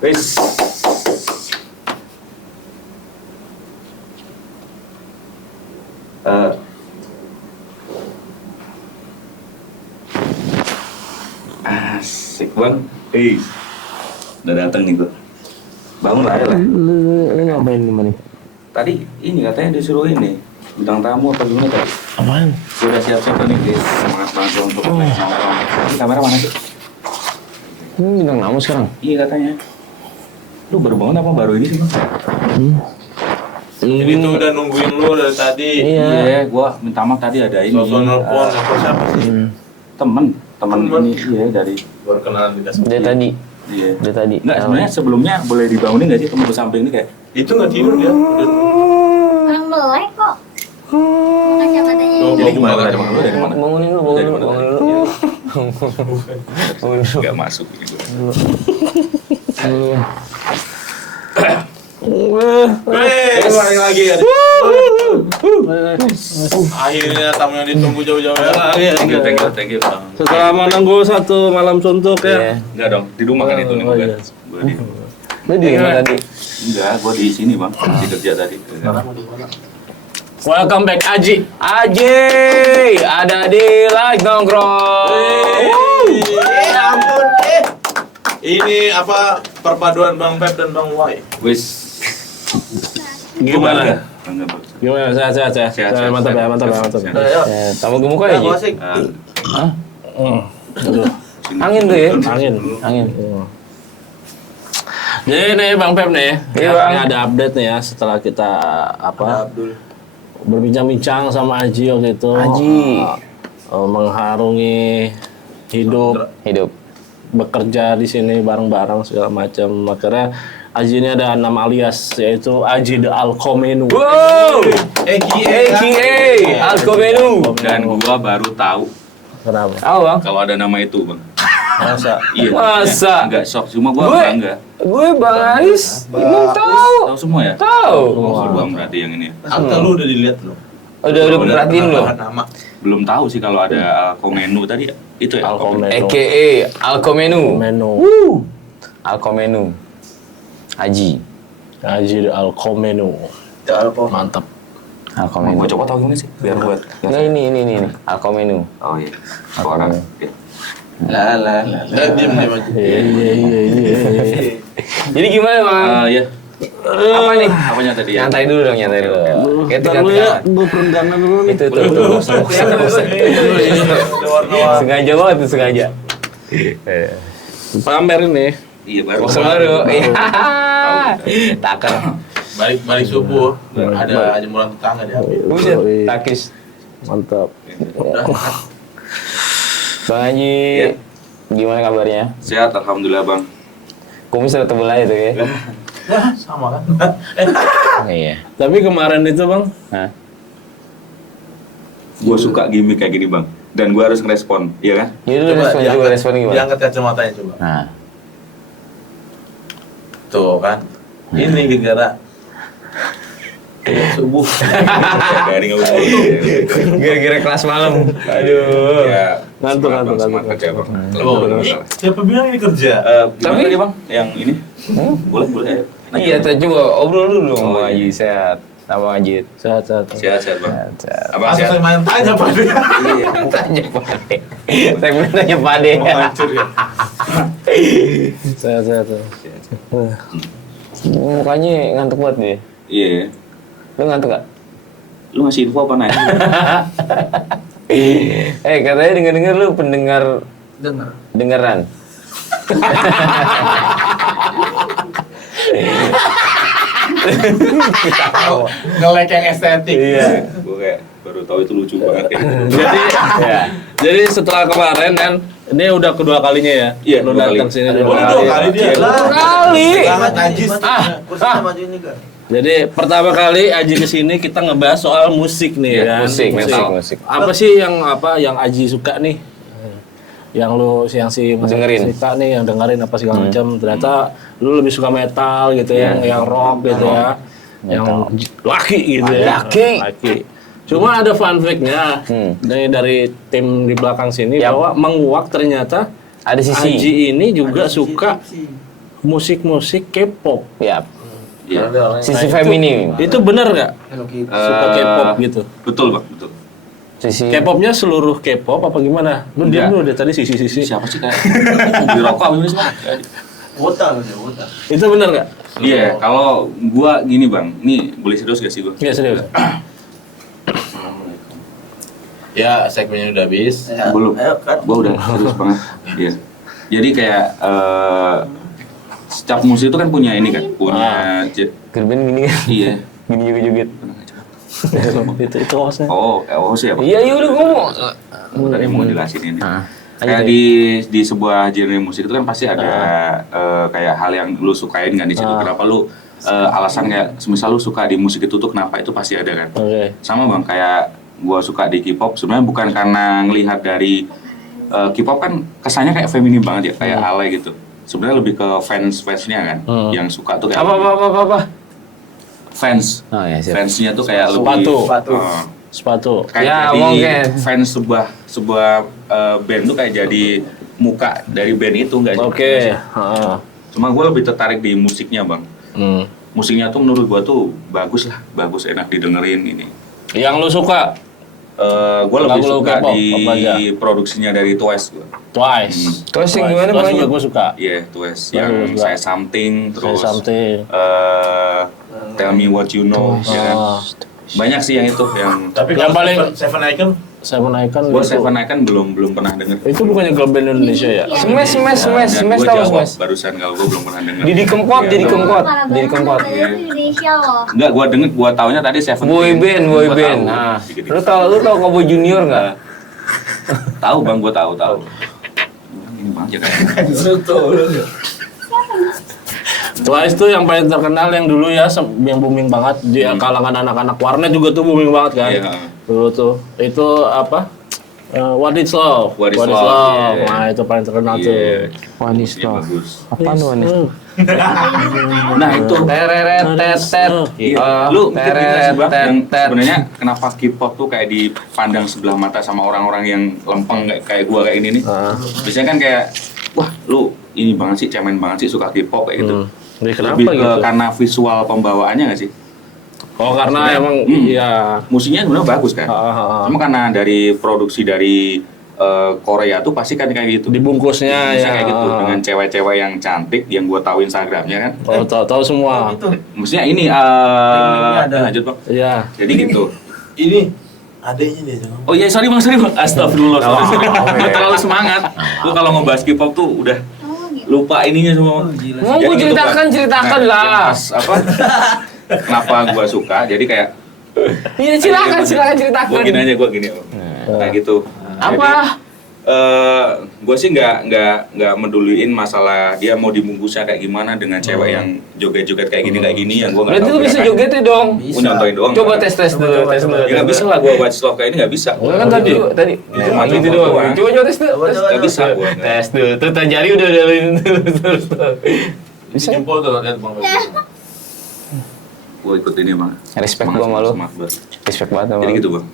Wis. Asik bang. Udah datang nih gua. Bangun lah ya lah. Lu ngapain di mana? Tadi ini katanya disuruh ini bintang tamu apa gimana tadi? Apaan? Sudah siap-siap nih guys. Semangat banget untuk naik nongkrong. Ini kamera mana sih? Ini bintang tamu sekarang? Iya katanya. Lu baru bangun apa baru ini sih bang? Ini tuh udah nungguin lu dari tadi. Iya, gua minta maaf tadi ada ini. Sosok nelpon, nelpon siapa sih? Temen ini iya dari Baru kenalan di kasih. Dia tadi. iya. Dia tadi. Enggak, sebenarnya sebelumnya boleh dibangunin nggak sih temen gue samping ini kayak Itu nggak tidur dia. Udah. Orang melek kok. Mau kacamatanya. Tuh, jadi gimana gimana kacamata lu dari mana? Bangunin lu, Dari bangunin mana lu. tadi? Bangunin lu. Nggak masuk gitu. Balik lagi ya. Akhirnya tamu yang ditunggu jauh-jauh ya. Thank you. Bang. Setelah menunggu satu malam suntuk ya. Enggak dong, di rumah kan itu nih Oh, bukan? iya. Gua di rumah. Lu di mana tadi? Enggak, gua di sini bang, di kerja tadi. Welcome back Aji. Aji, ada di Like Nongkrong. Ampun. Ini apa perpaduan Bang Pep dan Bang Wai? Wis. Gimana? Enggak bagus. Gimana? Sehat. Mantap ya. Tamu gemuk aja. Ji. Hah? Angin tuh ya? Angin. Jadi nih Bang Pep nih, Iya, ini Bang. ada update nih ya setelah kita berbincang-bincang sama Aji waktu itu. Aji. Mengharungi hidup, bekerja di sini bareng-bareng segala macam. Akhirnya Aji ini ada nama alias yaitu Aji the Alkomenu. Wow. AKA Alkomenu. Dan gua baru tahu Kenapa? Tahu bang? kalau ada nama itu bang. Masa? Iya. Masa? Enggak shock, cuma gua Gue- bangga. Gue Bang Aris, emang tahu. Tahu semua ya? Tahu. Oh, bang berarti yang ini. Angka lu udah dilihat lu. Udah perhatiin lo. Nama. Belum tahu sih kalau ada Alkomenu tadi itu ya. Alkomenu. AKA Alkomenu. Menu. Alkomenu. Aji. Aji the Alkomenu. Mantap. Alkomenu. Gua coba tahu gimana sih biar buat. Nah ini. Alkomenu. Oh iya. Suara. Oke. Lah. Diam aja. Iya. Jadi gimana bang? Iya. Apa nih? Apanya tadi ya? Nyantai dulu dong, nyantai dulu. Ntar lu ya, gue perenggangan dulu nih. Itu. Sengaja banget tuh, sengaja. Pamer ini. Iya baru. Baru. Iya. Takar. Balik subuh ada jemuran tetangga di HP. Buset, takis. Mantap. Bang Haji, Iya. gimana kabarnya? Sehat, alhamdulillah bang. Kumis udah tebel aja tuh ya? Sama kan? Iya. Tapi kemarin itu bang, Hah? Gue suka gimmick kayak gini bang. Dan gue harus ngerespon, iya kan? Jadi lu respon gimana? Diangkat kacamatanya coba. Nah, Tuh kan. Ini gara-gara subuh. Dari nggak usah. gara-gara kelas malam. Aduh. Ya, Ngantuk. semangat kerja bang. Siapa bilang ini kerja? Gimana tadi bang? Yang ini? Boleh. Iya, coba obrol dulu dong Bang Haji, sehat. Sama Haji. sehat. Sehat bang. Sehat. Abang Langsung sehat. saya main tanya Pak. Iya. Tanya Pade. Segmen tanya Pade. Mau hancur ya. Sehat. Mukanya ngantuk banget dia. Iya. Lu ngantuk gak? Lu ngasih info apa nanya? Katanya denger-denger lu pendengar dengeran. Nge-like yang estetik. Iya. Gue kayak baru tahu itu lucu banget kayak gitu. Jadi setelah kemarin kan, ini udah kedua kalinya ya. Iya, Lu kedua datang kali. sini Udah dua kali dia. Dua kali. Sangat najis. Jadi pertama kali Aji kesini kita ngebahas soal musik nih Iya, kan. musik. Apa sih yang Aji suka nih? Yang si Mas Dengerin. suka nih, yang dengerin apa segala macam. Ternyata lu lebih suka metal gitu ya, yang rock gitu ya. Yang laki gitu ya. Laki. Cuma ada fun fact-nya dari tim di belakang sini bahwa menguak ternyata Ada sisi. Aji ini juga suka musik-musik K-pop. Ya. Iya. Sisi Nah, feminim. Itu benar nggak? Suka K-pop gitu. Betul bang, betul. Sisi K-popnya seluruh K-pop apa gimana? Lu diam dulu deh tadi sisi-sisi. Siapa sih kayak mau beli rokok ini semua? Wota. Itu benar nggak? Iya, kalau gua gini bang, ini boleh serius gak sih gua? Iya serius. Ya, segmennya udah habis. Belum. Gua udah serius banget. Iya. Jadi kayak setiap musik itu kan punya ini kan, punya gerben gini kan. iya. Gini juga joget. itu hostnya. Oh sih apa? Iya, iya udah ngomong. Aku tadi mau jelasin ini. Nah, Kayak di sebuah genre musik itu kan pasti ada kayak hal yang lu sukain kan di situ. Kenapa lu alasan kayak semisal lu suka di musik itu tuh kenapa itu pasti ada kan. Oke. Sama bang kayak gua suka di K-pop sebenarnya bukan karena ngelihat dari K-pop kan kesannya kayak feminim banget ya kayak alay gitu. Sebenarnya lebih ke fansnya kan yang suka tuh kayak apa? fans. Oh ya, siap. Fansnya tuh kayak Sepatu. lebih Sepatu. kayak Ya, jadi mungkin. fans sebuah band tuh kayak jadi muka dari band itu enggak sih? Oke. Heeh. Cuma gue lebih tertarik di musiknya bang. Musiknya tuh menurut gue tuh bagus lah, bagus enak didengerin ini. Yang lu suka Gue lebih Lagu-lagu suka K-pop, di apa aja? produksinya dari Twice gue. Twice. Terus yang gimana Twice banyak? juga gue suka. Iya Twice Lagu yang juga. saya something terus Something. Tell Me What You Know ya kan. Ah. Banyak sih yang itu yang Tapi Yang kalau paling- Seven Icon Seven Icon gue itu. Seven Icon belum pernah denger. Itu bukannya girl band Indonesia ya? Smash Dan tahu gue jawab smash. barusan kalau gue belum pernah denger. Didi Kempot, Iya, Didi belum. Kempot, Parah Didi banget, Kempot. dari Indonesia loh. Enggak, gue taunya tadi Seven. Boy band. Nah, lu tahu Cowboy Junior nggak? Tahu bang, gue tahu. Ini bang ya kayak. Twice tuh yang paling terkenal yang dulu ya, yang booming banget di kalangan anak-anak warnet juga tuh booming banget kan. Iya. Dulu tuh. Itu apa? What is Love. What is Love, iya. Nah, itu paling terkenal Iya. tuh. What is Musiknya love? bagus. Apaan tuh Wanis? Nah itu. Tereret tet. Iya. Lu mikir gak sih bang, yang sebenarnya kenapa K-pop tuh kayak dipandang sebelah mata sama orang-orang yang lempeng kayak gua kayak ini nih. Biasanya kan kayak, wah lu ini banget sih, cemen banget sih suka K-pop kayak gitu. Jadi kenapa Lebih ke gitu? karena visual pembawaannya nggak sih? Oh karena emang iya. Musiknya sebenarnya bagus kan. Cuma karena dari produksi dari Korea tuh pasti kan kayak gitu. Dibungkusnya Bisa ya. kayak gitu dengan cewek-cewek yang cantik yang gua tahu Instagramnya kan. Oh, tahu semua. Maksudnya ini ada. lanjut bang. Iya. Jadi gitu. ini adanya nih jangan. Oh iya sorry bang. Astagfirullah. Gue terlalu semangat. Lu kalau ngebahas K-pop tuh udah Oh, gitu. lupa ininya semua. Mau Jadi gue gitu, Bang. ceritakan Nah, lah. yang pas apa? Kenapa gua suka? Jadi kayak Iya silakan ceritakan. Gua gini. Nah gitu. Apa? Gue sih nggak meduliin masalah dia mau dibungkusnya kayak gimana dengan cewek yang joget-joget kayak gini yang gue nggak Berarti tahu. lu bisa kan. jogetnya dong. Gua nyontoin doang. Coba kan. tes dulu. Ya nggak bisa lah gue watch love kayak ini nggak bisa. Enggak kan tadi Cuma gitu contoh doang. doang. Coba tes dulu. Nggak bisa gue. Tes dulu. Tuh jari udah terus. Bisa. Jempol tuh lihat bang. Gue ikut ini mah. Respect gua sama lu. Semangat. Respect banget sama Jadi lu. gitu bang.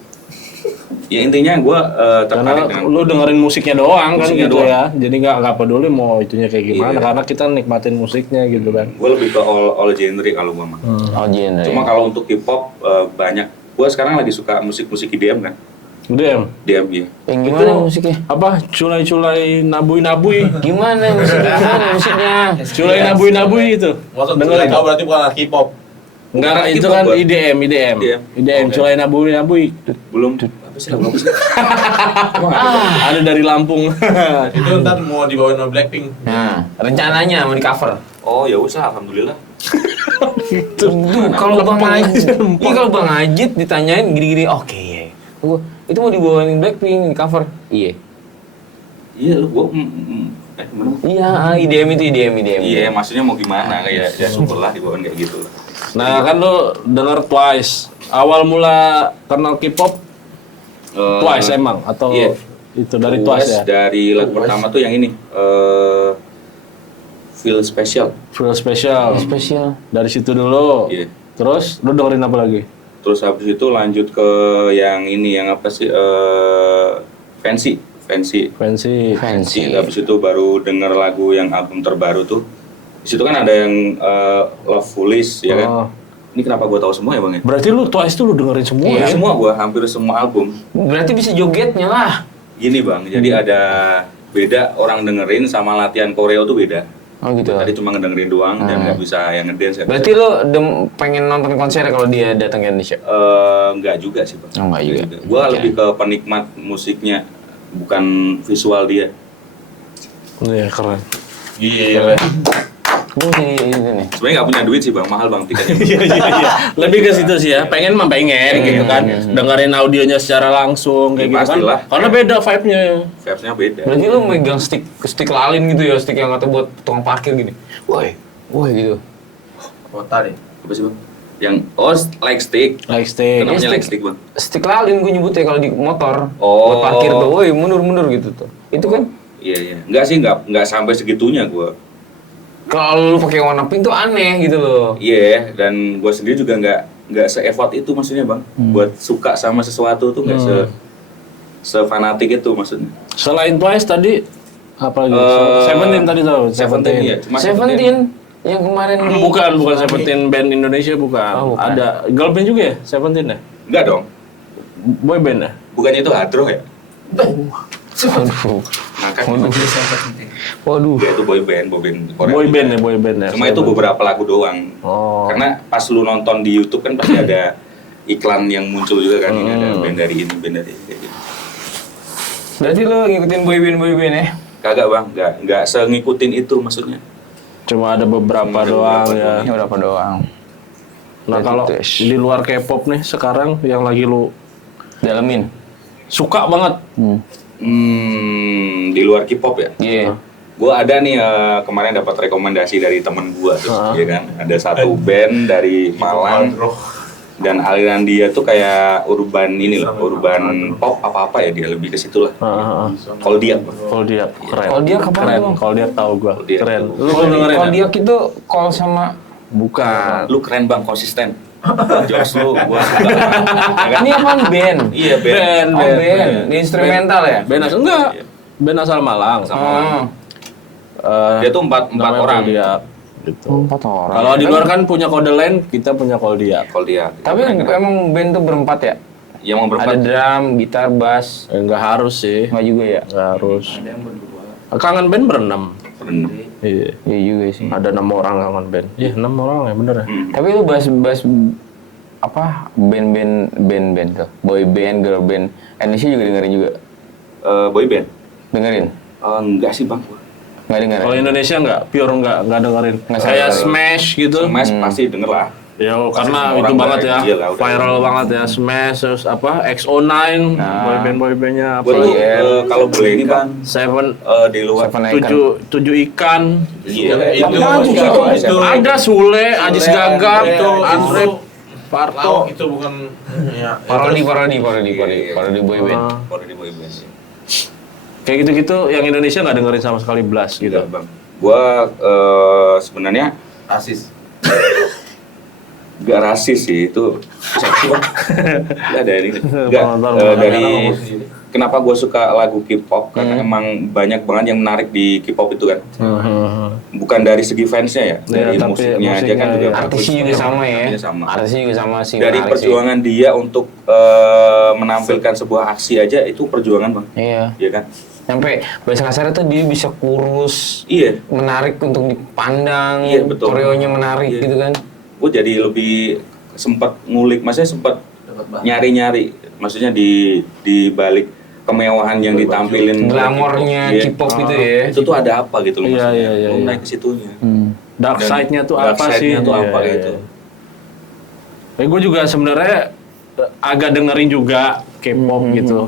Ya intinya gue tertarik Karena dengan lu dengerin musiknya doang Musiknya kan gitu doang. ya. Jadi nggak peduli mau itunya kayak gimana Iya. karena kita nikmatin musiknya gitu kan. gue lebih ke all genre kalau gue mah. Oh genre. Cuma kalau untuk K-pop banyak. Gue sekarang lagi suka musik-musik IDM kan. Udah IDM ya. yang gimana musiknya? apa culai-culai nabui-nabui Gimana musiknya? culai nabui-nabui itu Maksud dengerin tahu berarti bukan anak K-pop. enggak Bukan itu K-pop, kan Bang. IDM IDM. culai nabui-nabui Belum. Apa sih lagu apa sih? ada dari Lampung Itu ntar mau dibawain sama Blackpink. Nah, rencananya mau di cover. Oh ya usah, alhamdulillah. Kalau Bang Ajit, kalau Bang Ajit ditanyain gini-gini, oke ya. Itu mau dibawain Blackpink di cover. Iya. Iya lu gua gimana? Iya, IDM itu IDM. Iya, maksudnya mau gimana kayak ya syukurlah dibawain kayak gitu. nah kan lu denger Twice awal mula kenal K-pop Twice emang atau iya. itu dari Twice ya Dari lagu pertama tuh yang ini Feel Special. Feel Special Spesial. dari situ dulu Iya. terus lu dengerin apa lagi Terus habis itu lanjut ke yang ini yang apa sih Fancy. Fancy Habis itu baru denger lagu yang album terbaru tuh Di situ kan ada yang Love Foolish ya kan. Oh. Ini kenapa gue tahu semua ya bang ya? Berarti lu Twice tuh lu dengerin semua Iya, ya? semua gue, hampir semua album. Berarti bisa jogetnya lah. Gini bang, jadi ada beda orang dengerin sama latihan koreo tuh beda. Oh gitu. Tadi cuma ngedengerin doang dan nggak bisa yang ngedance. Berarti lo pengen nonton konser kalau dia datang ke Indonesia? Nggak juga sih bang. Oh, nggak juga. Gue Oke. lebih ke penikmat musiknya, bukan visual dia. Iya, keren. Gila. Gue jadi ini nih. Sebenarnya nggak punya duit sih bang, mahal bang tiketnya. Iya. Lebih ke situ sih ya. Pengen mah pengen gitu kan. Dengerin audionya secara langsung kayak Ya, gitu kan. pastilah. Karena beda vibe-nya. Vibes-nya beda. Berarti lo megang stick lalin gitu ya, stick yang kata buat tukang parkir gini. Woi gitu. Kota nih. Apa sih bang? Yang like stick. Like stick. Kenapa stick. like stick bang? Stick lalin gue nyebutnya kalau di motor. Oh. Buat parkir tuh, woi mundur gitu tuh. Itu kan Iya. Enggak sih, nggak sampai segitunya gue. kalau lu pakai warna pink tuh aneh gitu loh. Iya, dan gue sendiri juga nggak se-effort itu maksudnya bang. Buat suka sama sesuatu tuh nggak se-fanatik itu maksudnya. Selain Twice tadi apa lagi? Seventeen tadi tau? Seventeen iya, cuma Seventeen yang kemarin di Bukan Seventeen band Indonesia bukan. Oh, bukan. Ada girl band juga ya? Seventeen ya? Enggak dong. Boy band ya? Bukannya itu hadroh ya? Waduh. Maka Waduh. dia itu boy band Korea. Boy band ya. Cuma itu beberapa lagu doang. Oh. Karena pas lu nonton di YouTube kan pasti ada iklan yang muncul juga kan, ini ada band dari ini, band dari ini. Kayak gitu. Berarti lo ngikutin boyband ya? Kagak bang, nggak se-ngikutin itu maksudnya. Cuma ada beberapa doang ya. Ini berapa doang? Nah kalau di luar K-pop nih sekarang yang lagi lu Dalemin. suka banget. Di luar K-pop ya. Iya. Gue ada nih kemarin dapat rekomendasi dari temen gue tuh, ya kan. Ada satu band dari Malang dan aliran dia tuh kayak urban ini loh, urban pop apa ya, dia lebih ke situ lah. Kalau dia, Kalau dia keren. Kalau dia kapan keren. Bang? Kalau dia tahu gua Kalau dia keren. tahu. Lu kalau dengerin Kalau ya? dia gitu call sama Bukan. lu keren bang, konsisten. Jos lu, gue suka. Ya kan? ini apaan band? Iya band. Oh band, di instrumental ya? Band asal enggak. Iya. Band asal Malang. Oh, Dia tuh empat namanya orang. Koldiak, gitu. 4 orang. Kalau di luar kan punya kode lain, kita punya Koldiak. Kalau dia. Tapi emang band tuh berempat ya? yang mau Ada berempat. drum, gitar, bass, Enggak harus sih. enggak juga ya? Enggak harus. Kangen band berenam. Iya. Iya juga sih. Ada 6 orang kangen band. Iya, 6 orang ya bener ya. Tapi lu bahas apa band tuh, boy band, girl band, Indonesia juga dengerin juga, Boy band. dengerin, Enggak sih bang. nggak dengerin? Kalau Indonesia enggak, pure enggak dengerin. Nggak Kayak dengerin. Smash gitu. Smash pasti denger lah. Ya karena Orang itu banget ya, iya lah, udah. viral banget ya Smash, terus apa XO9, boybandnya apa Gue tuh lagi? kalau boleh ini bang, Seven, di luar. Seven Icon. tujuh ikan, Iya. Itu ada Sule, Ajis Gagap, Andre, Andre, itu. Parto. itu bukan ya. Parodi Iya. boy band. Kalau di boy band. Kayak gitu-gitu yang Indonesia nggak dengerin sama sekali Blast gitu. Bang. Gua sebenarnya Asis. gak rasis sih itu. Gak ada ini. Gak dari kenapa gue suka lagu K-pop karena emang banyak banget yang menarik di K-pop itu kan. Bukan dari segi fansnya ya, dari tapi musiknya aja kan musiknya, juga ya. bagus. Artisnya juga sama ya, Artisnya sama. artisnya juga sama sih. Dari menarik sih. perjuangan dia untuk menampilkan sebuah aksi aja itu perjuangan bang. Iya. Iya kan? Sampai bahasa kasarnya tuh dia bisa kurus, Iya. menarik untuk dipandang, Iya, betul. koreonya menarik Iya. gitu kan. Gue jadi lebih sempat ngulik, maksudnya sempat nyari-nyari, maksudnya di balik kemewahan yang ditampilin oleh Glamornya K-pop, K-pop itu ya. itu tuh ada apa gitu loh Iya, maksudnya. iya, iya, Belum iya. naik ke situnya. Dark Dan side-nya tuh dark apa side-nya sih? tuh apa Iya, gitu. iya. Gue juga sebenarnya agak dengerin juga K-pop gitu.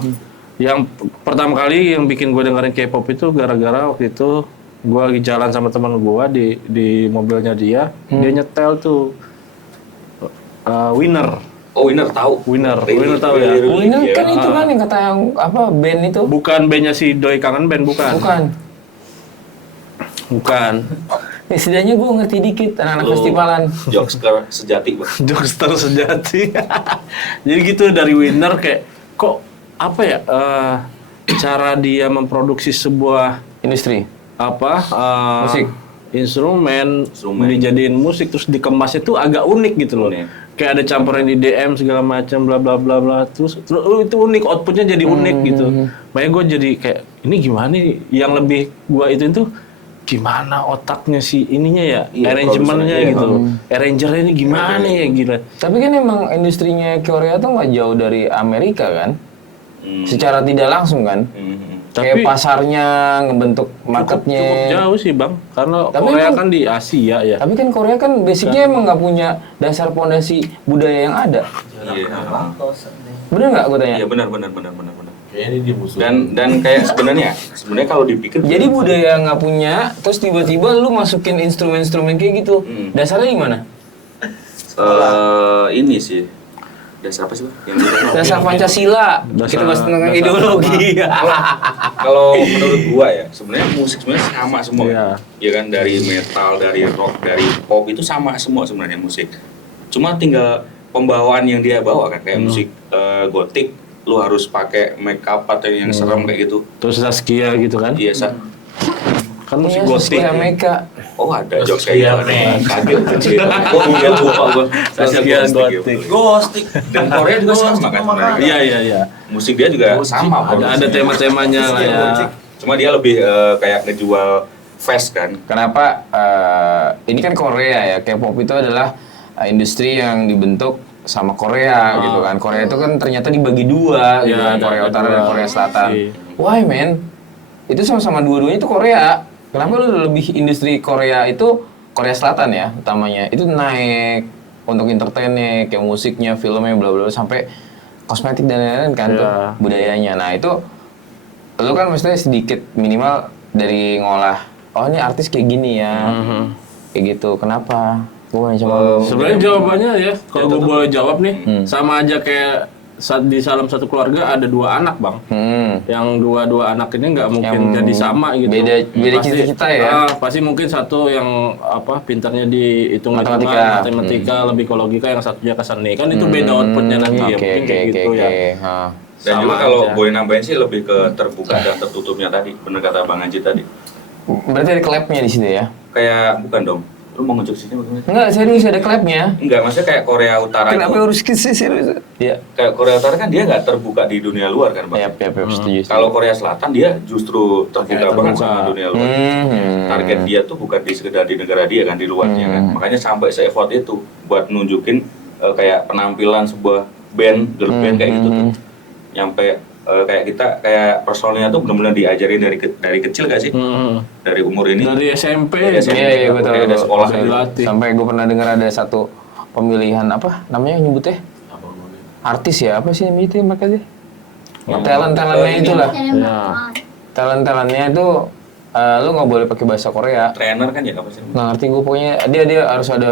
Yang pertama kali yang bikin gue dengerin K-pop itu gara-gara waktu itu gue lagi jalan sama teman gue di mobilnya dia nyetel tuh Winner. Oh Winner tahu. Winner Really, tahu ya? really, Winner iya. kan itu kan yang kata yang apa band itu? Bukan bandnya si Doi Kangen Band, bukan. Bukan. Ya, setidaknya gue ngerti dikit anak-anak Lu festivalan. Jokester sejati bang. Jokster sejati. Jadi gitu dari Winner kayak kok apa ya cara dia memproduksi sebuah Industri apa musik. instrumen dijadiin musik terus dikemasnya tuh agak unik gitu loh. Kayak ada campuran IDM segala macam bla bla bla bla terus itu unik, outputnya jadi unik gitu. Makanya gue jadi kayak ini gimana nih, yang lebih gue itu gimana otaknya si ininya ya, arrangementnya gitu, arrangernya ini gimana ya gila. Tapi kan emang industrinya Korea tuh nggak jauh dari Amerika kan, secara tidak langsung kan. Kayak Tapi pasarnya, ngebentuk marketnya. cukup jauh sih bang, karena Tapi Korea emang- kan di Asia ya. Tapi kan Korea kan basicnya emang nggak punya dasar pondasi budaya yang ada. Iya. Bener nggak gue tanya? Iya benar. Kayaknya ini di musuh. Dan kayak sebenarnya kalau dipikir Jadi budaya nggak punya, terus tiba-tiba lu masukin instrumen-instrumen kayak gitu. Dasarnya gimana? ini sih dasar apa sih Bang? Yang Dasar Pancasila. Kita bahas tentang ideologi. kalau menurut gua ya sebenarnya musik sebenarnya sama semua. Iya. Ya kan, dari metal, dari rock, dari pop itu sama semua sebenarnya musik. Cuma tinggal pembawaan yang dia bawa kan, kayak musik gotik lu harus pakai make up atau yang serem kayak gitu. Terus Saskia gitu kan? Iya, Kan musik Iya, gotik. Saskia Meka. Oh ada jokes kayak gitu. Kaget. Oh iya lupa gua. Saskia Gotik. gotik. Ghostik. Dan Korea juga sama kan sebenarnya. Iya. Musik dia juga sama. Ada tema-temanya lah ya. Cuma dia lebih kayak ngejual fast kan. Kenapa? Ini kan Korea ya, K-pop itu adalah industri yang dibentuk sama Korea gitu kan. Korea itu kan ternyata dibagi dua gitu Iya, kan, Korea ada Utara dua. dan Korea Selatan. Iya. Why man? Itu sama-sama dua-duanya itu Korea. Kenapa lu lebih industri Korea itu Korea Selatan ya utamanya itu naik untuk entertainnya, kayak musiknya, filmnya, bla bla sampai kosmetik dan lain-lain kan tuh Iya. budayanya. Nah itu lu kan mestinya sedikit minimal dari ngolah. Oh ini artis kayak gini ya, kayak gitu. Kenapa? Gue coba. Sebenarnya jawabannya ya, kalau gue boleh jawab nih, sama aja kayak di dalam satu keluarga ada dua anak bang. Yang dua anak ini nggak mungkin Yang jadi sama gitu. beda Pasti- cita-cita ya. Pasti mungkin satu yang pintarnya di Matematika. matematika lebih ke logika, yang satunya ke seni. Kan itu beda outputnya nanti ya, mungkin kayak gitu ya. Dan Sama juga kalau aja. gue nambahin sih lebih ke terbuka dan tertutupnya tadi. Bener kata Bang Anji tadi. Berarti ada klepnya di situ ya? Kayak bukan dong. Lu mau ngejok sini bagaimana? Enggak, serius ada klepnya. Enggak, maksudnya kayak Korea Utara Kenapa itu. harus serius? Iya. Kayak Korea Utara kan dia nggak terbuka di dunia luar kan, Bang. Yap, setuju. Kalau Korea Selatan dia justru terbuka banget sama dunia luar. Target dia tuh bukan di sekedar di negara dia kan, di luarnya kan. Makanya sampai se-effort itu buat nunjukin kayak penampilan sebuah band, girl band kayak gitu tuh. Nyampe kayak kita kayak personalnya tuh benar-benar diajarin dari kecil gak sih? Dari umur ini. Dari SMP. Dari SMP. Iya, betul. Kayak ada sekolah Bisa gitu. dilatih. Sampai gue pernah dengar ada satu pemilihan apa namanya nyebutnya? Artis ya, apa sih namanya itu mereka sih? Talent-talentnya itulah. Talent-talentnya itu lu nggak boleh pakai bahasa Korea. Trainer kan ya apa sih? Nggak ngerti gue pokoknya dia harus ada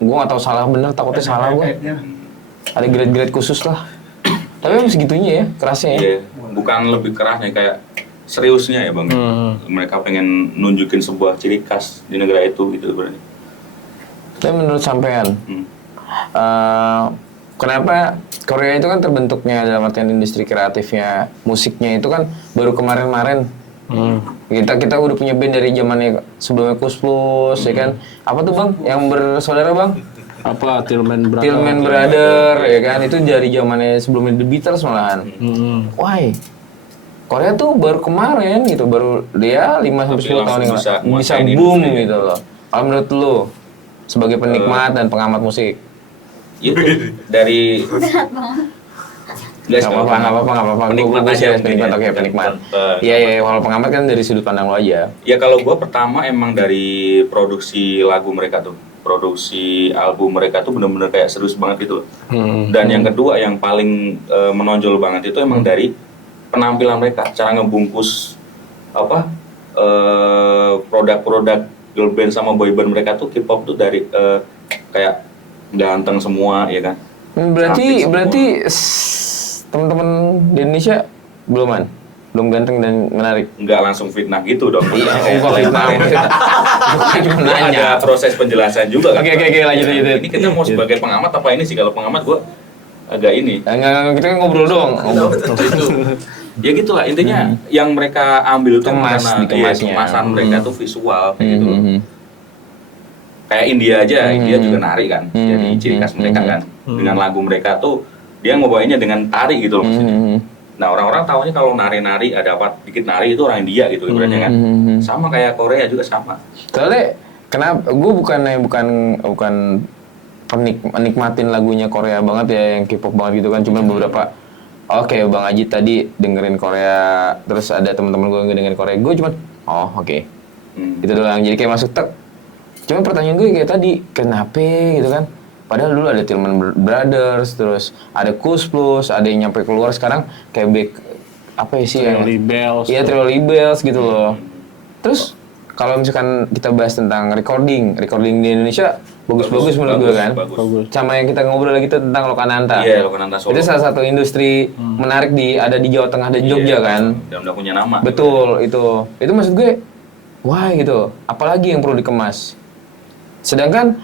gue nggak tahu salah bener, takutnya salah gue. Ada grade-grade khusus lah. Tapi emang segitunya ya, kerasnya ya. Iya, bukan lebih kerasnya kayak seriusnya ya Bang. Mereka pengen nunjukin sebuah ciri khas di negara itu gitu berarti. Tapi menurut sampean, kenapa Korea itu kan terbentuknya dalam artian industri kreatifnya, musiknya itu kan baru kemarin-kemarin. Kita udah punya band dari zamannya sebelumnya Kus Plus, ya kan? Apa tuh Bang? Yang bersaudara Bang? Apa Tillman Brother? Tillman Brother, ya kan? Itu dari zamannya sebelumnya The Beatles malahan. Why? Korea tuh baru kemarin gitu, baru dia 5-10 tahun yang bisa lalu bisa nguasain boom industri. gitu loh. Kalau menurut lu sebagai penikmat dan pengamat musik? Itu dari Nggak apa-apa. Penikmat Gua aja serius, mungkin penikmat, ya. oke, penikmat. Penikmat. Iya, kalau pengamat kan dari sudut pandang lo aja. Ya kalau gua pertama emang dari produksi lagu mereka tuh, produksi album mereka tuh bener-bener kayak serius banget gitu loh. Dan yang kedua yang paling menonjol banget itu emang dari penampilan mereka, cara ngebungkus apa produk-produk girl band sama boy band mereka tuh K-pop tuh dari kayak ganteng semua ya kan. Cantik Berarti semua. teman-teman di Indonesia belum ganteng dan menarik. Nggak langsung fitnah gitu dong. Iya, Kayak gua fitnah. lemparin. Gua cuma Ada nanya. proses penjelasan juga kan. Oke, lanjut. Ini kita mau sebagai pengamat apa ini sih? Kalau pengamat gua agak ini. Enggak, kita kan ngobrol doang. Ya gitulah intinya yang mereka ambil itu Kemas, karena dikemasnya. kemasan mereka tuh visual kayak gitu loh. Mhm. Kayak India aja, India juga nari kan, jadi ciri khas mereka kan. Dengan lagu mereka tuh dia ngebawainnya dengan tari gitu loh maksudnya. Nah orang-orang tahunya kalau nari-nari ada apa dikit nari itu orang India gitu ibaratnya kan. Sama kayak Korea juga sama. Soalnya kenapa gue bukan menikmatin lagunya Korea banget ya yang K-pop banget gitu kan, cuma beberapa oke Bang Ajit tadi dengerin Korea, terus ada teman-teman gue yang dengerin Korea, gue cuma oke. Itu doang, jadi kayak masuk tek. Cuma pertanyaan gue kayak tadi, kenapa gitu kan? Padahal dulu ada Tillman Brothers, terus ada Kus Plus, ada yang nyampe keluar sekarang kayak apa ya sih ya? Trioli Bells. Iya, Trioli Bells gitu loh. Terus kalau misalkan kita bahas tentang recording di Indonesia bagus-bagus menurut gue kan. Bagus. Sama yang kita ngobrol lagi itu tentang Lokananta. Iya, Lokananta Solo. Itu salah satu industri menarik ada di Jawa Tengah dan Jogja kan. Dan udah punya nama. Betul, itu maksud gue, wah gitu, apalagi yang perlu dikemas. Sedangkan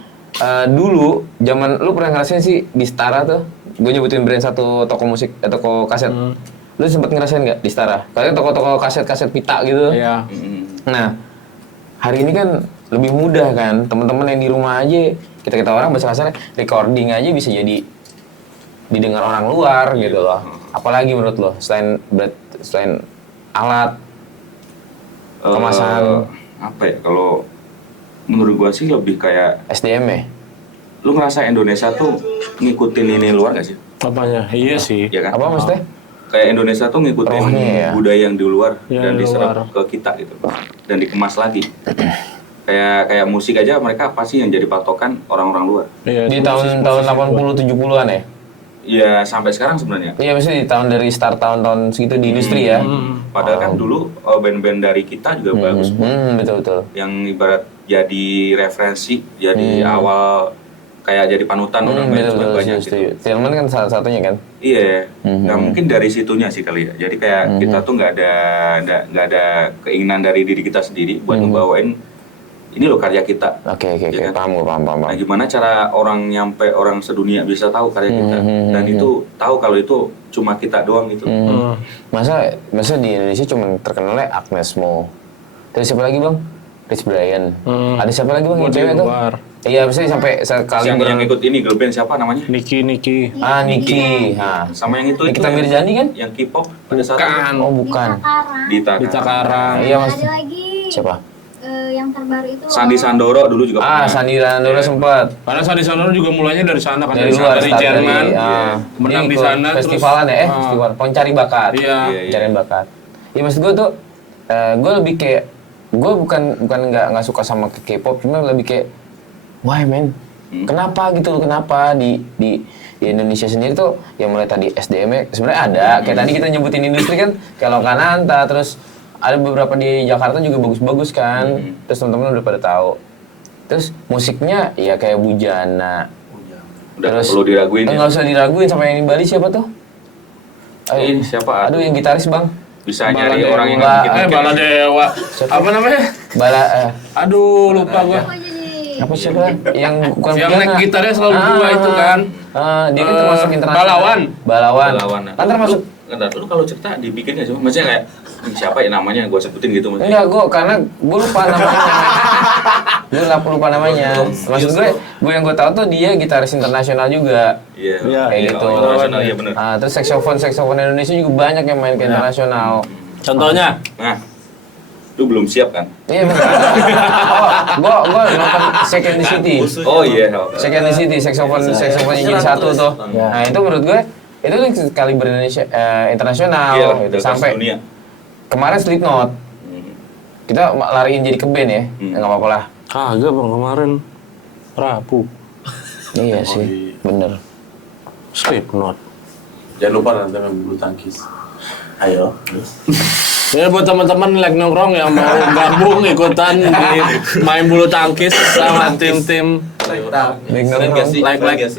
dulu, zaman lu pernah ngerasain sih di Stara tuh, gue nyebutin brand satu toko musik, toko kaset. Lu sempet ngerasain nggak di Stara? Kayaknya toko-toko kaset pita gitu. Iya. Nah, hari ini kan lebih mudah kan, teman-teman yang di rumah aja, kita orang bahasa kasarnya recording aja bisa jadi didengar orang luar gitu loh. Apalagi menurut lo, selain alat, kemasan, apa ya, kalau menurut gua sih lebih kayak SDM ya? lu ngerasa Indonesia tuh ngikutin ini luar gak sih? Apanya? Iya sih. Ya kan? Apa maksudnya? Kayak Indonesia tuh ngikutin Rohnya ya? budaya yang di luar Yang dan di diserap luar. ke kita gitu dan dikemas lagi. kayak musik aja mereka apa sih yang jadi patokan orang-orang luar? Iya. Di tahun 80 70-an ya? Ya sampai sekarang sebenarnya. Iya, maksudnya di tahun dari start tahun-tahun segitu di industri ya. Padahal kan dulu band-band dari kita juga bagus. Betul. Yang ibarat jadi referensi, jadi awal kayak jadi panutan orang band juga banyak gitu. Tillman kan salah satunya kan. Iya, nah mungkin dari situnya sih kali ya. Jadi kayak kita tuh nggak ada keinginan dari diri kita sendiri buat ngebawain ini loh karya kita. Oke, Ya kan? paham. Nah gimana cara orang nyampe orang sedunia bisa tahu karya kita dan itu tahu kalau itu cuma kita doang gitu. Masa di Indonesia cuma terkenalnya Agnes Mo. Terus siapa lagi bang? Rich Brian. Ada siapa lagi bang yang Buat di cewek tuh? luar. Iya, maksudnya sampai sekali Yang ikut ini girl band siapa namanya? Niki. Niki. Nah. Sama yang itu Nikita Mirzani kan? Yang K-pop pada saat Kan. Oh bukan. Dita Karang. Iya mas. Ada lagi. Siapa? Yang terbaru itu. Sandi Sandoro dulu juga pernah. Sandi Sandoro sempat. Karena Sandi Sandoro juga mulainya dari sana kan, Dari luar, dari start Jerman, Dia menang di ikut sana, festivalan terus, ya, festival pencari bakat. Iya. Pencarian bakat. Ya maksud gue tuh, gue lebih kayak, gue bukan nggak suka sama K-pop, cuma lebih kayak, why man, kenapa gitu loh, kenapa di Indonesia sendiri tuh, yang mulai tadi SDM-nya sebenarnya ada, kayak tadi kita nyebutin industri kan, kayak Lokananta, terus ada beberapa di Jakarta juga bagus-bagus kan, terus teman-teman udah pada tahu. Terus musiknya ya kayak Bujana. Udah Terus perlu diraguin ya. nggak usah diraguin, sama yang di Bali siapa tuh? Ini siapa? Aduh yang gitaris bang. Bisa nyari orang yang Bala- bikin Baladewa. Apa namanya? Aduh, lupa gua. Kok jadi Apa siapa? Yang bukan Yang Bujana. naik gitarnya selalu dua itu kan. Dia kan termasuk internasional. Balawan. Kan termasuk. Lu kalau cerita dibikin nggak sih? Maksudnya kayak siapa ya namanya? Gue sebutin gitu maksudnya. Enggak, karena gue lupa namanya. Gue lupa namanya. Maksud gue yang gue tahu tuh dia gitaris internasional juga. Iya. Kayak gitu. Internasional iya benar. Terus saxophone Indonesia juga banyak yang main ke internasional. Contohnya? Nah, lu belum siap kan? Iya benar. Gue nonton Second the City. Oh iya. Second the City, saxophone yang jadi satu tuh. Nah itu menurut gue itu kaliber Indonesia internasional Iya, gitu. udah Sampai dunia. kemarin Slipknot kita lariin jadi ke band ya, nggak apa-apa lah. Kagak bang, kemarin Rabu. Iya sih, bener. Slipknot. Jangan lupa nanti main bulu tangkis. Ayo. Ya buat teman-teman like nongkrong yang mau gabung ikutan di main bulu tangkis sama tim-tim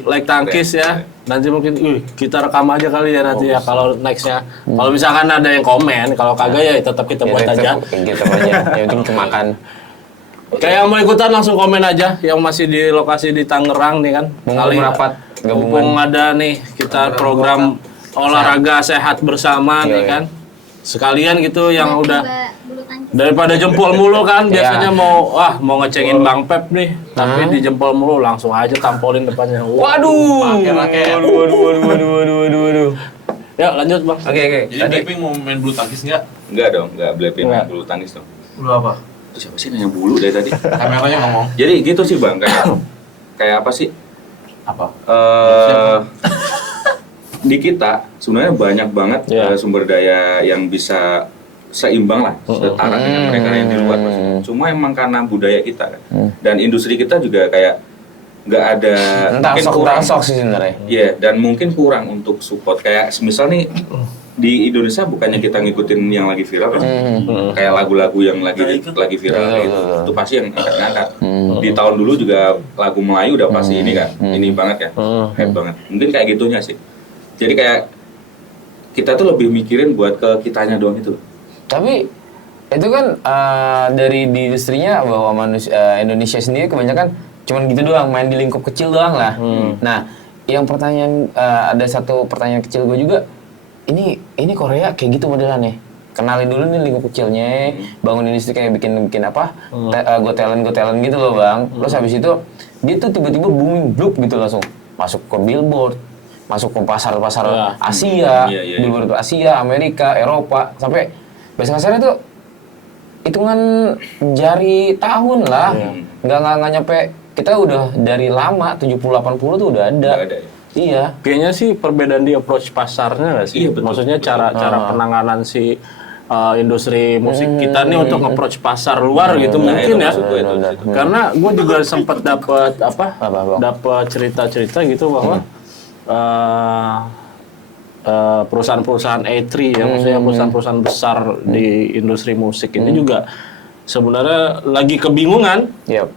like tangkis ya. Nanti mungkin kita rekam aja kali ya nanti ya kalau nextnya. Kalau misalkan ada yang komen, kalau kagak ya tetap kita buat aja. Gitu aja, yang penting kemakan. Kayak yang mau ikutan langsung komen aja yang masih di lokasi di Tangerang nih kan. Mau merapat mumpung ada nih kita program olahraga sehat bersama nih kan. sekalian gitu yang udah Coba bulu tangkis. daripada jempol mulu kan biasanya Iya. mau ngecengin Bang Pep nih tapi di jempol mulu langsung aja tampolin depannya. Waduh. Pakai. Waduh. Ya lanjut Bang. Oke. Jadi Blackpink mau main bulu tangkis nggak? Enggak dong, enggak Blackpink Enggak. bulu tangkis dong. Bulu apa? Itu siapa sih nanya bulu dari tadi? Kameranya ngomong. Jadi gitu sih Bang, kayak apa sih? Apa? Di kita sebenarnya banyak banget Iya. sumber daya yang bisa seimbang lah, setara dengan mereka yang di luar. maksudnya. Cuma emang karena budaya kita kan. Dan industri kita juga kayak nggak ada Entah mungkin sok kurang. sok sih sebenarnya. Iya, dan mungkin kurang untuk support kayak misal nih di Indonesia bukannya kita ngikutin yang lagi viral kan? Kayak lagu-lagu yang lagi viral gitu. Itu pasti yang angkat-angkat. Di tahun dulu juga lagu Melayu udah pasti ini kan. Ini banget kan. Hype banget. Mungkin kayak gitunya sih. Jadi kayak kita tuh lebih mikirin buat ke kitanya doang itu. Tapi itu kan dari di industrinya bahwa Indonesia sendiri kebanyakan cuman gitu doang, main di lingkup kecil doang lah. Nah, yang pertanyaan ada satu pertanyaan kecil gue juga, ini Korea kayak gitu modelannya. Kenalin dulu nih lingkup kecilnya, bangun industri kayak bikin apa, go talent gitu loh bang. Terus habis itu dia tuh tiba-tiba booming bluk gitu langsung masuk ke Billboard, masuk ke pasar-pasar Asia, Iya. Billboard Asia, Amerika, Eropa, sampai bahasa kasarnya tuh hitungan jari tahun lah, nggak nyampe. Kita udah dari lama 70-80 tuh udah ada. Udah ada ya? Iya. Kayaknya sih perbedaan di approach pasarnya nggak sih? Iya, betul, Maksudnya betul. cara penanganan si industri musik kita nih untuk nge-approach pasar luar gitu Nah, mungkin itu ya. maksud gue itu. Karena gue juga sempat dapat Apa? dapat cerita-cerita gitu bahwa perusahaan-perusahaan A3 ya, maksudnya perusahaan-perusahaan besar di industri musik ini juga sebenarnya lagi kebingungan. Yap.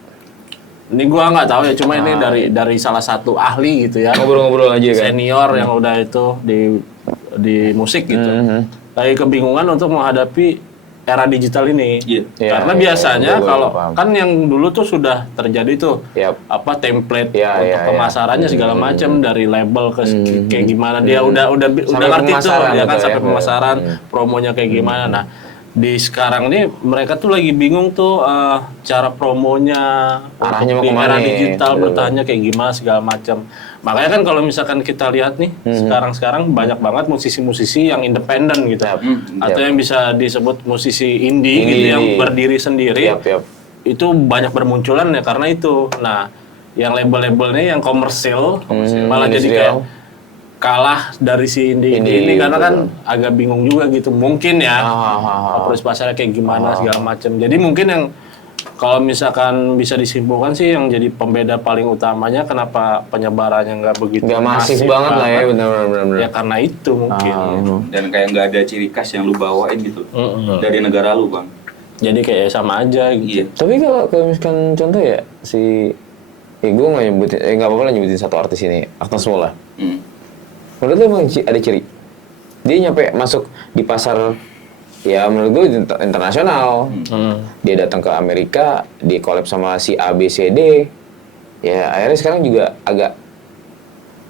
Ini gua nggak tahu ya, cuma ini dari salah satu ahli gitu ya, Ngobrol-ngobrol aja kan. senior yang udah itu di musik gitu, lagi kebingungan untuk menghadapi era digital ini. Iya. Karena Iya, biasanya iya, kalau paham. kan yang dulu tuh sudah terjadi tuh Yap. apa template Iya, untuk iya, pemasarannya segala macam dari label ke kayak gimana dia udah Sampai ngerti tuh pemasaran ya kan betul sampai ya. pemasaran promonya kayak gimana. Nah di sekarang ini mereka tuh lagi bingung tuh cara promonya Arahnya mau di kemana era nih? digital Betul. bertahannya kayak gimana segala macam. Makanya kan kalau misalkan kita lihat nih sekarang banyak banget musisi-musisi yang independen gitu atau yang bisa disebut musisi indie gitu yang berdiri sendiri. Yap. Itu banyak bermunculan ya karena itu. Nah, yang label-labelnya yang komersil malah jadi kayak industrial. kalah dari si indie Indie, ini karena kan betul. agak bingung juga gitu. Mungkin ya Ah. approach pasarnya kayak gimana segala macam. Jadi mungkin yang kalau misalkan bisa disimpulkan sih yang jadi pembeda paling utamanya kenapa penyebarannya nggak begitu Nggak masif banget lah ya, benar-benar. Ya karena itu mungkin. Dan kayak nggak ada ciri khas yang lu bawain gitu dari negara lu bang. Jadi kayak sama aja gitu. Iya. Tapi kalau misalkan contoh ya si, gue nggak nyebutin, nggak apa-apa lah nyebutin satu artis ini, Agnes Mo lah. Menurut lo emang ada ciri? Dia nyampe masuk di pasar, ya menurut gue internasional. Dia datang ke Amerika, dia collab sama si A, B, C, D. Ya akhirnya sekarang juga agak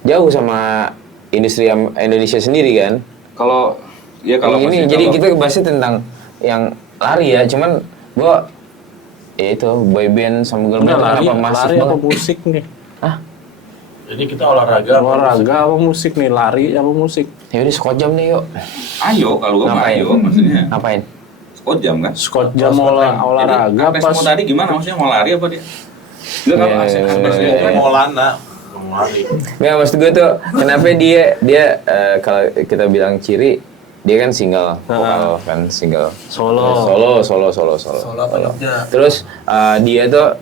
jauh sama industri Indonesia sendiri kan. Kalau Kalau ini, jadi kita bahasnya tentang yang lari ya, cuman gua ya itu boyband sama girl band Enggak, kenapa masif lari apa banget? musik nih? Jadi kita olahraga. Olahraga apa musik nih? Lari apa musik? Ya udah sekot jam deh yuk. ayo kalau gua mah Ngapain? ayo maksudnya. Ngapain? Sekot jam kan. Scott jam olahraga Jadi, pas mau tadi gimana maksudnya mau lari apa dia? Enggak kalau Iya, Agnes iya, itu iya. kan Mau lana. Mau lari. Nggak, maksud gue tuh kenapa dia kalau kita bilang ciri, dia kan single, vokal kan single. solo. Solo. Soalnya apa Jogja? Terus dia tuh,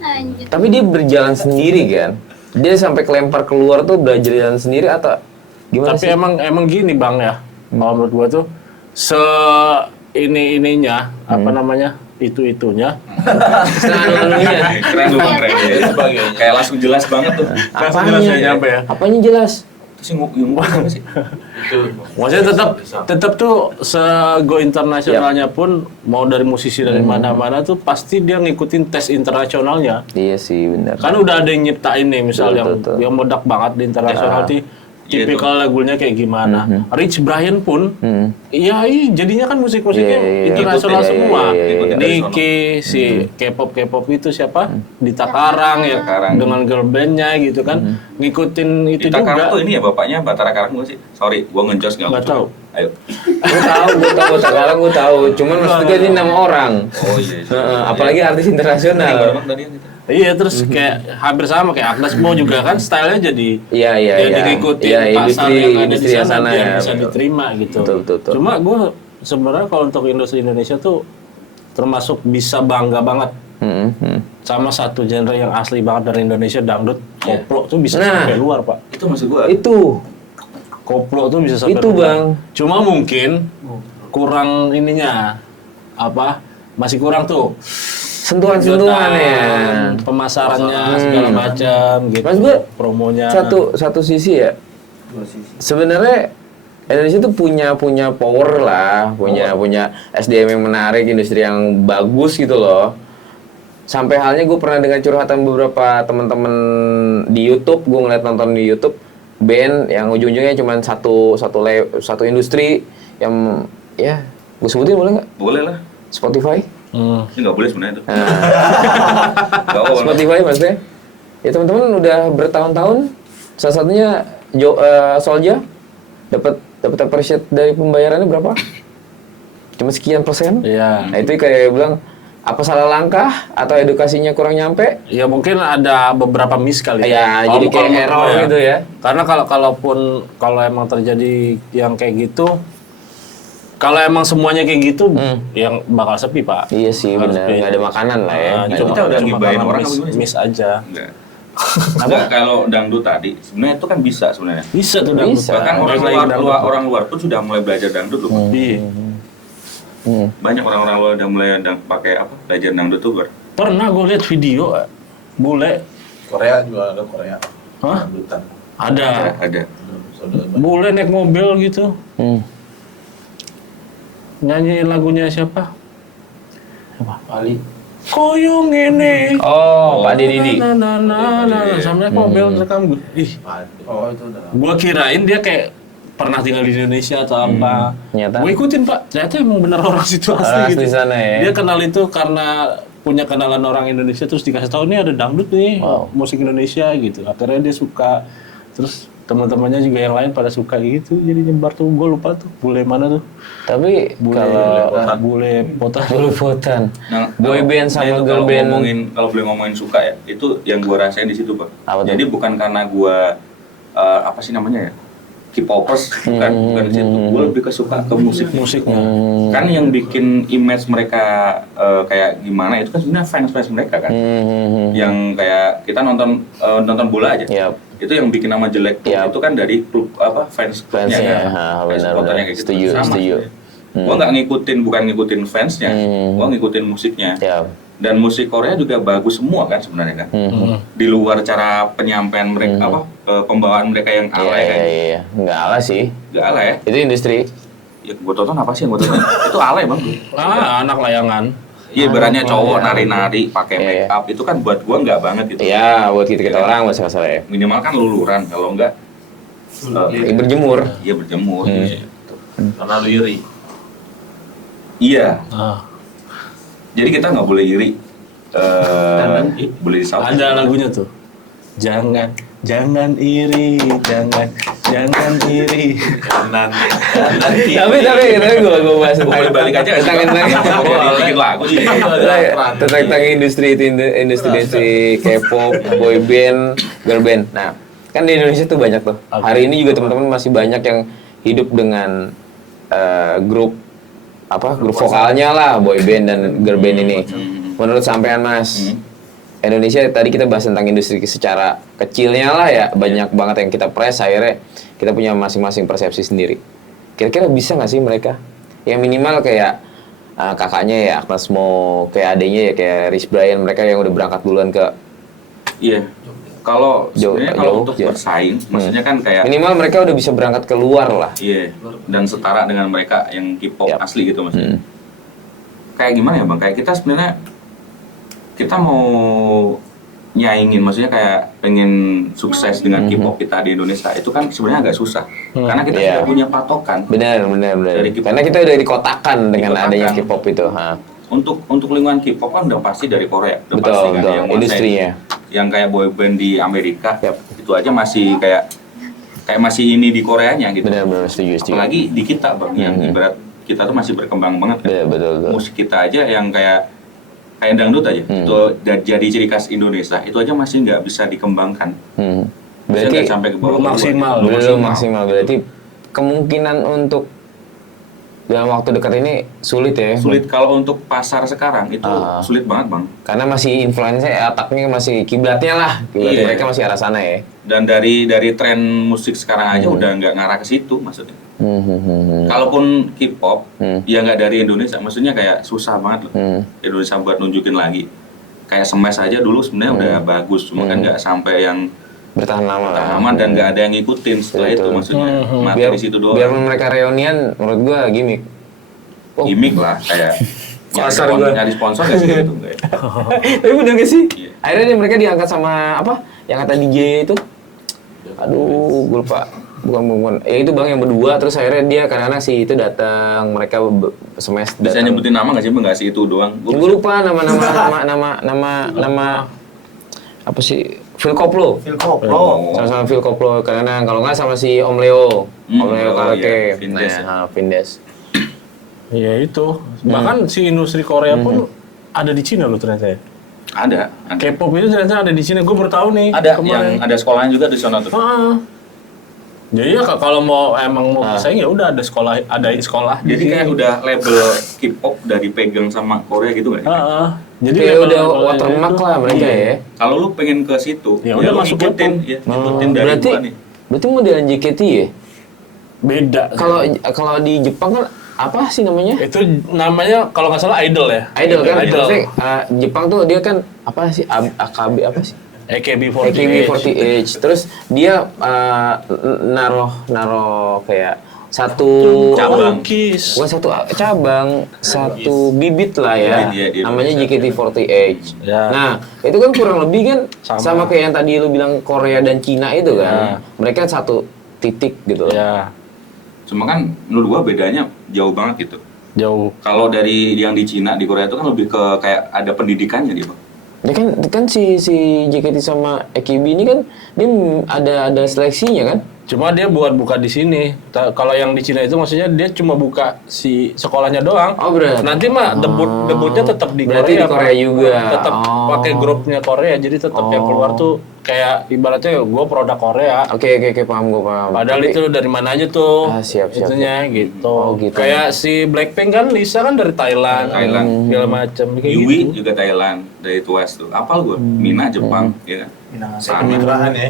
Lanjut. tapi dia berjalan sendiri kan? Dia sampai kelempar keluar tuh berjalan sendiri atau gimana Tapi sih? emang gini bang ya, kalau menurut gua tuh ininya apa namanya itunya. Lalu-lalunya. keren lu bang keren. Dan sebagainya. Kayak langsung jelas banget tuh. Apanya? nyampe ya. Apanya jelas? Terus yang apa sih? Itu. Maksudnya tetap tuh go internasionalnya pun mau dari musisi dari mana-mana tuh pasti dia ngikutin tes internasionalnya. Iya sih benar. Kan udah ada yang nyiptain nih misal Betul. yang meledak banget di internasional nih tipikal lagunya kayak gimana. Rich Brian pun, iya jadinya kan musik-musiknya internasional Iya, semua. iya. Nicky, si K-pop itu siapa? Dita Karang ya, dengan girl bandnya gitu kan, ngikutin itu Dita Karang juga. tuh ini ya bapaknya Batara Karang bukan sih? Sorry, gua ngejos nggak Nggak tahu. Ayo. Gue tahu sekarang gue tahu. Cuman maksud gue ini nama orang. Oh iya. Apalagi artis internasional. Bang tadi yang itu. Iya terus kayak hampir sama kayak Agnes Mo juga kan stylenya jadi Iya. ngikutin Iya, pasar yang ada di industri yang sana sana biar ya. bisa diterima gitu. Betul. Cuma gue sebenarnya kalau untuk industri Indonesia tuh termasuk bisa bangga banget sama satu genre yang asli banget dari Indonesia, dangdut. Koplo tuh bisa Nah. sampai luar pak. Itu maksud gua. Itu. Koplo tuh bisa sampai Itu, luar. Bang. Cuma mungkin kurang ininya masih kurang tuh Sentuhan-sentuhan ya. pemasarannya segala macam gitu. Mas gue promonya satu sisi ya. Sebenarnya Indonesia tuh punya power lah, punya SDM yang menarik, industri yang bagus gitu loh. Sampai halnya gue pernah dengar curhatan beberapa teman-teman di YouTube, gue ngeliat nonton di YouTube band yang ujung-ujungnya cuma satu industri yang ya gue sebutin boleh nggak? Boleh lah. Spotify. Ini nggak boleh sebenarnya itu. Nah, Spotify maksudnya. Ya teman-teman udah bertahun-tahun. Salah satunya Soulja dapat appreciate dari pembayarannya berapa? Cuma sekian persen. Iya. Nah itu kayak bilang apa salah langkah atau edukasinya kurang nyampe? Ya mungkin ada beberapa miss kali Ya, Kalau- jadi kayak kalau error menurut gitu ya. Karena kalau emang terjadi yang kayak gitu, kalau emang semuanya kayak gitu, yang bakal sepi pak. Iya sih Harus benar, kayak nggak ada makanan lah ya. Nah, Kita cuma udah cuma ngibain karena orang miss, apa gimana sih? miss aja. Enggak, kalau dangdut tadi sebenarnya itu kan bisa sebenarnya. Bisa tuh dangdut. Bisa. Bahkan orang Baik lagi luar, dangdut. orang luar pun sudah mulai belajar dangdut loh. Iya. Banyak orang-orang luar udah mulai pakai apa? Belajar dangdut tuh ber. Pernah gue lihat video bule Korea juga ada Korea. Hah? Dangdutan. ada Ada. bule naik mobil gitu nyanyiin lagunya siapa? Ali. Koyong ini. Oh, Pak Didi. Sampai mobil rekam gue. Ih, Oh itu udah. gua kirain dia kayak pernah tinggal di Indonesia atau apa. Ternyata. Gue ikutin pak, ternyata emang bener orang situ asli Orang gitu. asli sana ya. Dia kenal itu karena punya kenalan orang Indonesia terus dikasih tahu nih ada dangdut nih musik Indonesia gitu. Akhirnya dia suka. Terus teman-temannya juga yang lain pada suka gitu. Jadi nyebar tuh, gue lupa tuh bule mana tuh. Tapi kalau Bule Potan. Bulupotan, Nah, boy band nah, sama itu girl kalau band. kalau boleh ngomongin suka ya, itu yang gua rasain di situ, Pak. Apa tuh? Jadi bukan karena gua apa sih namanya ya? K-popers, bukan di situ. Gua lebih kesuka ke musiknya. Kan yang bikin image mereka kayak gimana itu kan sebenarnya fans mereka kan. Yang kayak kita nonton bola aja. Yap. Itu yang bikin nama jelek tuh, Yap. itu kan dari klub apa fansnya Fansnya, kan. ha, Kayak benar, supporternya benar. kayak gitu. Setuju, Sama setuju. sebenarnya. Gua nggak bukan ngikutin fansnya, gua ngikutin musiknya. Ya. Dan musik Korea juga bagus semua kan sebenarnya kan. Di luar cara penyampaian mereka pembawaan mereka yang alay kan. Iya. Nggak ala sih. Gak alay ya. Itu industri. Ya gua tonton apa sih yang gua tonton? Itu alay bang. Anak layangan. Iya berannya cowok nari-nari pakai Iya, make up itu kan buat gua nggak banget gitu. Iya, buat kita orang masalah ya. Minimal kan luluran kalau enggak Berjemur. iya berjemur. Gitu. Karena lu iri. Iya. Ah. Jadi kita nggak boleh iri. Boleh disalahin. Ada lagunya tuh. Jangan iri, jangan iri. Kanan. Tapi gue bahas tentang Boleh balik aja tentang bikin lagu sih. tentang industri K-pop, boy band, girl band. Nah, kan di Indonesia tuh banyak tuh. Hari ini juga teman-teman masih banyak yang hidup dengan grup vokalnya lah, boy band dan girl band ini. Menurut sampean Mas, Indonesia tadi kita bahas tentang industri secara kecilnya lah ya, banyak banget yang kita press, akhirnya kita punya masing-masing persepsi sendiri. Kira-kira bisa nggak sih mereka? Yang minimal kayak kakaknya ya Agnes Mo, kayak adenya ya kayak Rich Brian, mereka yang udah berangkat duluan ke Iya. Kalau sebenarnya kalau untuk bersaing, maksudnya kan kayak minimal mereka udah bisa berangkat keluar lah. iya dan setara dengan mereka yang K-pop Yap. asli gitu maksudnya. Kayak gimana ya bang? Kayak kita sebenarnya kita mau nyaingin, maksudnya kayak pengen sukses dengan K-pop kita di Indonesia itu kan sebenarnya agak susah karena kita Iya. sudah punya patokan Benar. Dari K-pop. Karena kita udah dikotakan dengan Dikotakan. adanya K-pop itu. untuk lingkungan K-pop kan udah pasti dari Korea, udah Betul, pasti kan betul. yang Industrinya. yang kayak boyband di Amerika Yap. itu aja masih kayak masih ini di Koreanya gitu. Benar setuju. Apalagi di kita bang, yang ibarat kita tuh masih berkembang banget kan. Betul. Musik kita aja yang kayak dangdut aja, itu jadi ciri khas Indonesia, itu aja masih nggak bisa dikembangkan. Bisa Berarti nggak sampai ke bawah. belum maksimal. belum maksimal. Berarti kemungkinan untuk dalam waktu dekat ini sulit ya. Sulit kalau untuk pasar sekarang itu sulit banget bang. Karena masih influence otaknya masih kiblatnya lah. Kiblat Iya. mereka masih arah sana ya. Dan dari tren musik sekarang aja udah nggak ngarah ke situ maksudnya. Kalaupun K-pop, ya nggak dari Indonesia, maksudnya kayak susah banget loh Indonesia buat nunjukin lagi. Kayak Smash aja dulu sebenarnya udah bagus, cuma kan nggak sampai yang Bertahan lama lah. aman dan nggak ada yang ngikutin setelah itu maksudnya. Mati di situ doang. Biar mereka reunian, menurut gua gimmick. Gimik lah kayak Kasar gua. nyari sponsor gak sih gitu enggak ya? Tapi bener gak sih? Iya. Akhirnya dia mereka diangkat sama apa? Yang kata DJ itu. Aduh, gue lupa. Bukan. Ya itu bang yang berdua, terus akhirnya dia kadang-kadang si itu datang, mereka semester Bisa datang. nyebutin nama nggak sih? Nggak sih itu doang. Gue lupa nama apa sih? Phil Koplo. Phil Koplo. Sama-sama Phil Koplo kadang-kadang, kalau nggak sama si Om Leo. Om Leo oh karaoke. iya, Vindes ya. Vindes. Ya itu. Bahkan si industri Korea pun ada di Cina loh ternyata ya. Ada. K-pop itu ternyata ada di Cina. Gue baru tahu nih. Ada kemarin. yang ada sekolahnya juga di sana tuh. Jadi ya kalau mau bersaing ya udah ada sekolah. Jadi kayak udah label K-pop dari pegang sama Korea gitu nggak? Jadi Kayak memang udah labelnya watermark itu. lah mereka Iya. ya. Kalau lu pengen ke situ, Ya udah lu masuk ikutin, K-pop. ya, ikutin dari berarti gua nih. berarti modelan JKT ya? Beda. Kalau di Jepang kan apa sih namanya? Itu namanya kalau nggak salah idol ya. Idol kan? Idol. Maksudnya, Jepang tuh dia kan apa sih AKB apa sih? AKB48. AKB48. Terus dia naruh kayak satu Cabang. Kiss. bukan satu cabang, satu bibit lah ya. Bibit, iya, dia namanya bisa. JKT48. Ya. Nah, itu kan kurang lebih kan sama Sama. kayak yang tadi lu bilang Korea dan Cina itu kan. Mereka satu titik gitu loh. Ya, Cuma kan menurut gua bedanya jauh banget gitu. jauh. Kalau dari yang di Cina, di Korea itu kan lebih ke kayak ada pendidikannya dia, Bang. Ya kan si JKT sama AKB ini kan dia ada seleksinya kan? Cuma dia buka di sini. Kalau yang di Cina itu maksudnya dia cuma buka si sekolahnya doang. Oh, berarti. Nanti mah debutnya tetap di Berarti Korea. di Korea Pak. juga. Tetap Oh. pakai grupnya Korea. Jadi tetap yang keluar tuh kayak ibaratnya gue produk Korea. Oke, paham gue paham. Padahal Tapi- itu dari mana aja tuh? Siap. Itunya gitu. Oh, gitu. Kayak si Blackpink kan Lisa kan dari Thailand. segala macam kayak Yui gitu. juga Thailand, dari Twice tuh. Apal gua? Mina Jepang, ya kan? Sama kemitraan ya.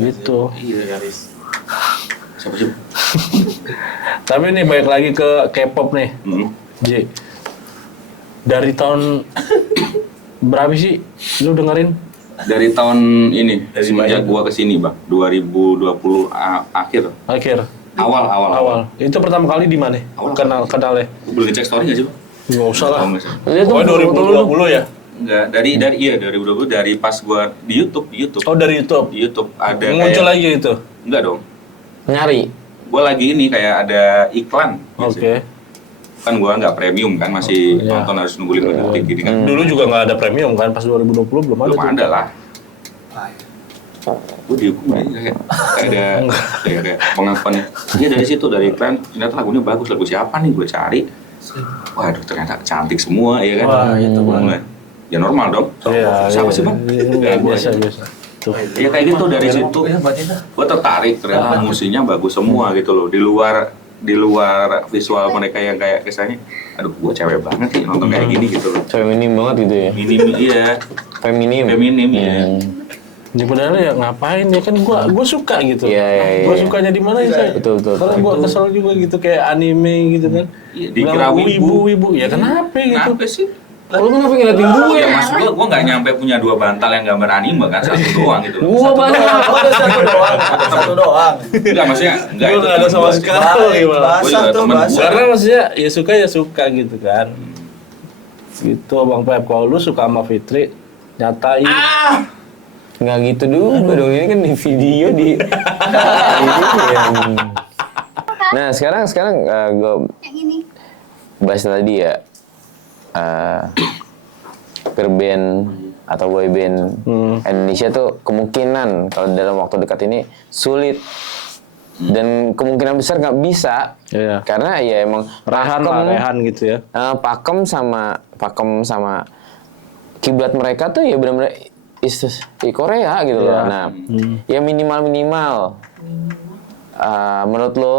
Gitu. Iya, siapa sih? Tapi nih balik lagi ke K-pop nih. Ji. Dari tahun berapa sih lu dengerin? Dari tahun ini, semenjak gua kesini, Bang, 2020 akhir. Awal. Itu pertama kali di mana? Awal. Kenalnya. Gua boleh ngecek story nggak sih, Bang? Nggak usah lah. Tahu nggak sih? Dia tuh Pokoknya 2020 ya? Enggak, dari 2020 dari pas gua di YouTube. Oh dari YouTube? Di YouTube ada Muncul kayak, lagi itu? enggak dong. nyari. Gua lagi ini kayak ada iklan. Oke. Kan gua nggak premium kan, masih Iya. nonton harus nunggu 5 detik gini kan. Dulu juga nggak ada premium kan? Pas 2020 belum ada Belum tuh. ada lah. Gue dihukum aja kayak pengakuan. Iya dari situ, dari iklan ternyata lagunya bagus. Lagu siapa nih gue cari? Waduh ternyata cantik semua ya kan. Wah, itu, Bang. Mulai. Ya normal dong. Iya, Siapa iya. sih, Bang? Iya, Ya, gua biasa, aja. biasa. Tuh. Ya kayak gitu dari situ. Gue tertarik ternyata musiknya bagus semua gitu loh. Di luar visual mereka yang kayak kesannya, aduh gue cewek banget sih nonton kayak gini gitu loh. Feminim banget gitu ya. Minim iya, Feminim. feminim ya. Ya padahal ya ngapain ya kan gua suka gitu. Iya. Gua sukanya di mana ya, Say? Betul. Karena gua kesel juga gitu kayak anime gitu kan. Iya, dikira Bilang wibu. wibu. Ya kenapa gitu? Kenapa sih? Lu kenapa ngeliatin gue? Ya maksud gua nggak nyampe punya 2 bantal yang gambar anime kan, satu doang gitu. Gua banget. Satu doang. Enggak maksudnya enggak Gua nggak ada sama gua. sekali. Gua Basah juga tuh, temen basah. gua. Karena maksudnya ya suka gitu kan. Gitu Bang Pep. Kalau lu suka sama Fitri, Nyatain. Nggak gitu dulu dong, ini kan di video di. Nah sekarang gue Yang ini. bahas tadi ya girl band atau boy band Indonesia tuh kemungkinan kalau dalam waktu dekat ini sulit dan kemungkinan besar nggak bisa karena ya emang Rehan gitu ya. pakem sama kiblat mereka tuh ya benar-benar di Korea gitu loh. Nah ya minimal menurut lo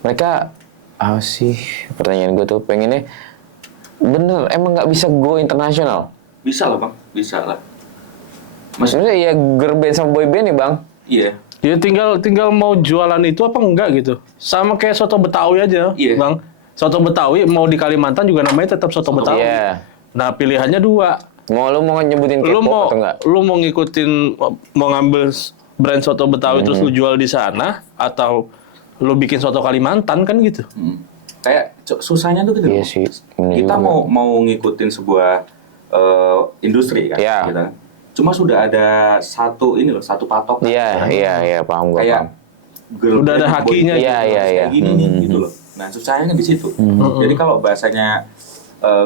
mereka apa sih pertanyaan gue tuh pengennya bener emang nggak bisa go internasional? Bisa lah bang, bisa lah. Maksudnya ya girl band sama boy band ya bang? Iya. Ya tinggal mau jualan itu apa enggak gitu. Sama kayak soto Betawi aja, Iya. Bang. Soto Betawi mau di Kalimantan juga namanya tetap soto Betawi. Iya. Nah, pilihannya dua. Lu mau nyebutin K-pop atau enggak? Lu mau ngikutin mau ngambil brand soto Betawi terus lu jual di sana atau lu bikin soto Kalimantan kan gitu. Kayak susahnya tuh gitu. Iya Bang. sih. Kita mau ngikutin sebuah industri kan, Iya. gitu kan. Cuma sudah ada satu patok. Iya, paham gue. Kayak girl Udah ada band, hakinya boy band, gitu. harus Iya. kayak gini nih gitu loh. Nah susahnya di situ. Jadi kalau bahasanya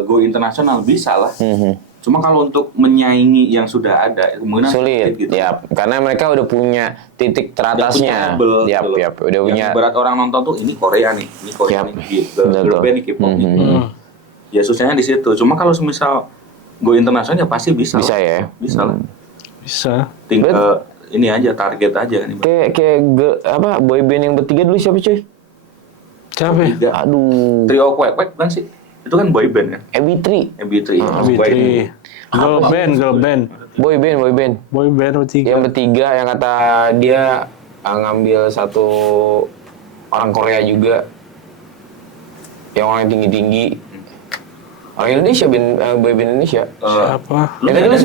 go internasional bisa lah. Cuma kalau untuk menyaingi yang sudah ada kemungkinan Sulit, gitu. ya, karena mereka udah punya titik teratasnya. Udah punya label, gitu loh. Udah Yang punya. berat orang nonton tuh ini Korea nih, Yap. gitu. Betul. Girl band nih K-pop gitu. Ya susahnya di situ. Cuma kalau semisal go internasional ya pasti bisa. Bisa lah. ya? Bisa lah. Bisa. Tinggal ini aja target aja kan. Kayak boy band yang bertiga dulu siapa cuy? Siapa ya? Tiga. Aduh, Trio Kwek Kwek kan sih? Itu kan boy band kan? MB3. MB3. Fitri. Girl band. Boy band. Boy band bertiga. Yang bertiga yang kata dia ngambil satu orang Korea juga. Yang orang tinggi-tinggi. Orang Indonesia, boy band Indonesia. Siapa? Ya tadi lu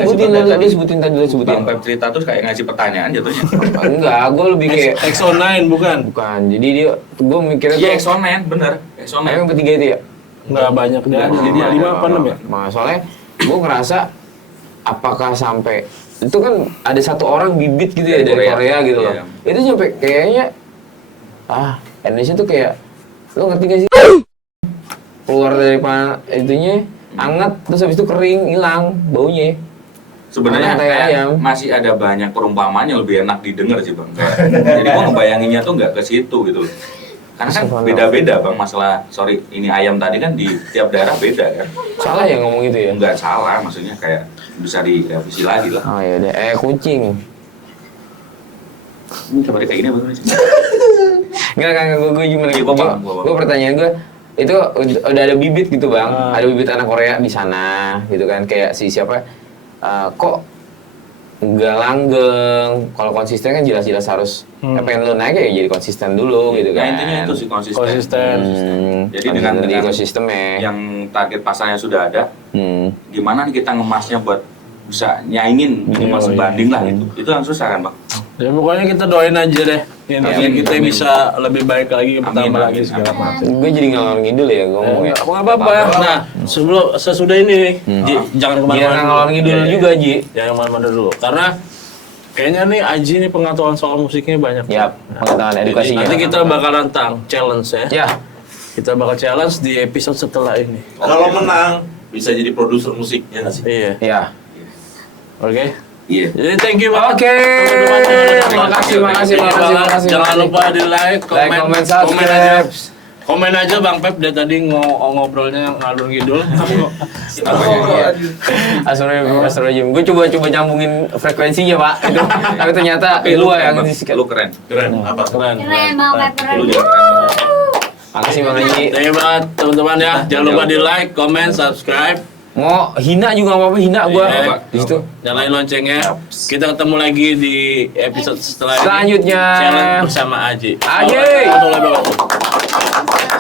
sebutin tadi. Bang Pep cerita terus kayak ngasih pertanyaan jatuhnya. Enggak, gue lebih kayak EXO-9 bukan? bukan. Jadi gue mikirnya Iya, tuh EXO-9 bener. EXO-9. yang bertiga itu ya. Enggak banyak dia. Jadi dia 5 apa 6 ya? Nah, soalnya gue ngerasa apakah sampai itu kan ada satu orang bibit gitu ya Dari dari Korea. Korea gitu loh. Iya. Itu sampai kayaknya Indonesia tuh kayak lo ngerti gak sih? Keluar dari itunya anget terus habis itu kering hilang baunya. Sebenarnya Orang kayak kayak ayam. masih ada banyak perumpamaan yang lebih enak didengar sih bang. Jadi gua ngebayanginnya tuh nggak ke situ gitu. Karena kan beda-beda bang masalah. Sorry, ini ayam tadi kan di tiap daerah beda kan. Salah ya ngomong gitu ya? Nggak salah, maksudnya kayak bisa direvisi lagi lah. Oh ya udah, kucing. Ini coba kayak gini apa sih? Enggak, gue gimana Iya, gitu. gua paham. Gue pertanyaan gue itu udah ada bibit gitu bang, ada bibit anak Korea di sana gitu kan, kayak si siapa? Kok nggak langgeng? Kalau konsisten kan jelas-jelas harus pengen lu naik ya jadi konsisten dulu gitu Nah kan. intinya itu sih konsisten. Konsisten. Jadi dengan ekosistemnya yang target pasarnya sudah ada, gimana nih kita ngemasnya buat bisa nyaingin minimal sebanding lah gitu. Itu yang susah kan bang. Ya pokoknya kita doain aja deh. Intinya Amin, kita amin. bisa lebih baik lagi, bertambah lagi amin, segala amin. macam. Gue jadi ngalor ngidul ya ngomong ya. Nggak apa-apa. Nah, sesudah ini nih, Ji, jangan Jangan kemana-mana. ngalor ngidul Iya, juga Ji. Jangan kemana-mana dulu. Karena kayaknya nih Aji nih pengetahuan soal musiknya banyak. Yap, pengetahuan edukasinya. Nanti kita bakalan challenge ya. Ya, Kita bakal challenge di episode setelah ini. Kalau menang bisa jadi produser musik ya nggak sih? Iya. ya. Oke. Iya. Jadi thank you banget. Oke. Makasih. Jangan lupa di like, komen aja. subscribe. Komen aja Bang Pep dia tadi ngobrolnya ngalur ngidul. Astrologi. Gue coba nyambungin frekuensinya pak. Itu, tapi ternyata Tapi lu yang Bang. disikat. Lu keren. Keren. Apa? Keren. Keren banget, keren. Lu juga keren. Makasih Bang Haji. Thank you banget teman-teman ya. Jangan lupa di like, comment, subscribe. Mau hina juga nggak apa-apa, hina gua Iya. di situ. Nyalain loncengnya. Kita ketemu lagi di episode setelah ini. Selanjutnya. Challenge bersama Aji. Aji. Warahmatullahi wabarakatuh.